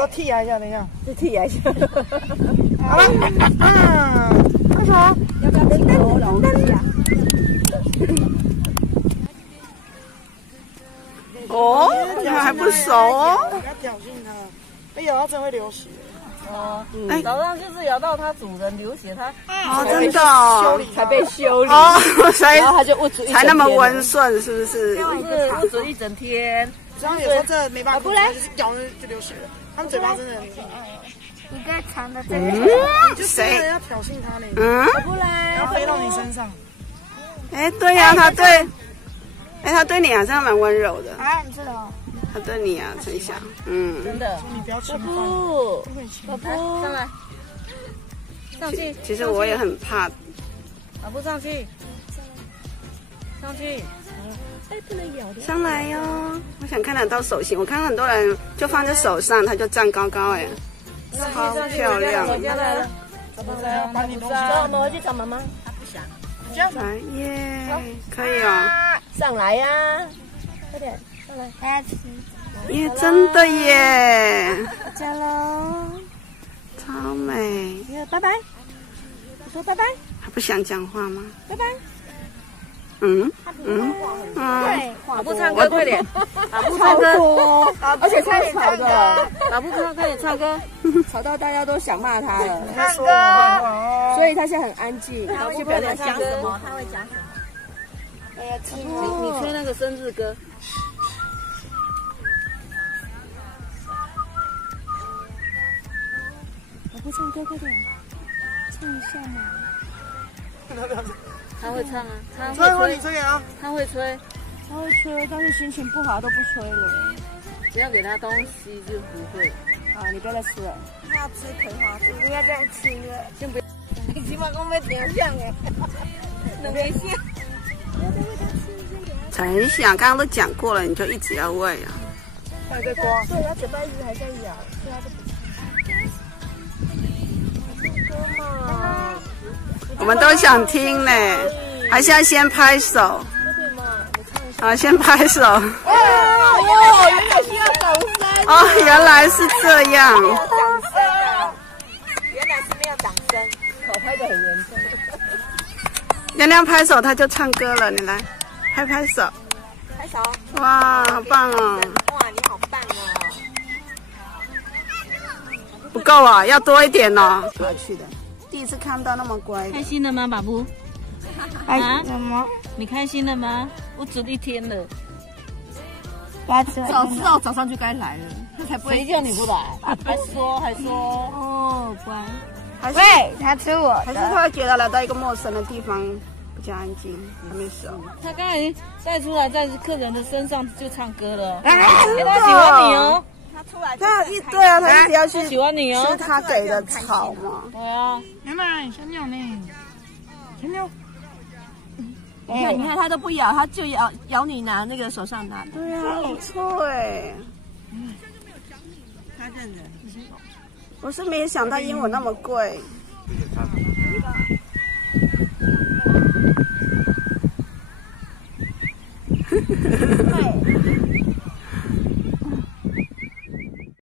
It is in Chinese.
我剔牙一下，等一下，再剔牙一下。好了，开始哦。要不要亲头龙呀？哦，你们还不熟哦。不要挑衅它，被咬到真会流血。哦，早上就是咬到它主人流血，它哦，真的哦，才被修理哦，所以然后它就捂住才那么温顺，是不是？捂住一整天。只要有时候真的没办法，不然就是咬就流血了。它们嘴巴真的很厉害。一个长的这个，你就真的要挑衅它呢。不来，然后飞到你身上。哎，对呀，它对，哎，它对你好像蛮温柔的。啊，你知道？它对你啊，陈翔，真的。你不要侵犯。宝布，上来，上去。其实我也很怕。宝布上去，上去。哎，不能咬的。上来哟！我想看得到手型，我看到很多人就放在手上，它就站高高，哎，超漂亮。我家来了，把你东西。走，我们回去找妈妈。她不想。来耶，可以哦。上来呀，快点上来。还要吃。耶，真的耶，走喽。超美。拜拜。我说拜拜。还不想讲话吗？拜拜。宝布唱歌快点，宝布唱歌，而且超吵的，宝布快点唱歌，吵到大家都想骂他了。唱歌，所以他现在很安静。宝布表演唱歌，他会讲什么？你吹那个生日歌。宝布唱歌快点，唱一下嘛。他会唱啊，他会吹啊，他会吹，他会吹，但是心情不好都不吹了。只要给他东西就不会。啊，你不要再吃了。他要吃葵花籽，不要再吃了。先不要。你起码跟我们挺像哎，能没像？陈翔刚刚都讲过了，你就一直要喂啊。还在刮。对，他嘴巴一直还在咬，所以他就。我们都想听呢，还是要先拍手。好，先拍手。哦，原来需要掌声。哦，原来是这样。掌声啊！原来是没有掌声，口拍得很严重。亮亮拍手，他就唱歌了。你来，拍拍手。拍手。哇，好棒哦！哇，你好棒哦！不够啊，要多一点哦。好去的。第一次看到那么乖的。开心了吗，宝布？啊？什么？你开心了吗？我煮一天了。早知道早上就该来了，他才不会。谁叫你不来？还说。哦，乖。喂，他吃我的。还是他会觉得来到一个陌生的地方比较安静，还没熟。他刚才带出来，在客人的身上就唱歌了。真的。他喜欢你哦。他对啊，他一直要去喜欢你哦，吃他给的草嘛。对啊，奶奶小鸟呢？小鸟。你看他都不咬，他就咬你拿那个手上拿。对啊，不错哎。他认得。我是没想到英文那么贵。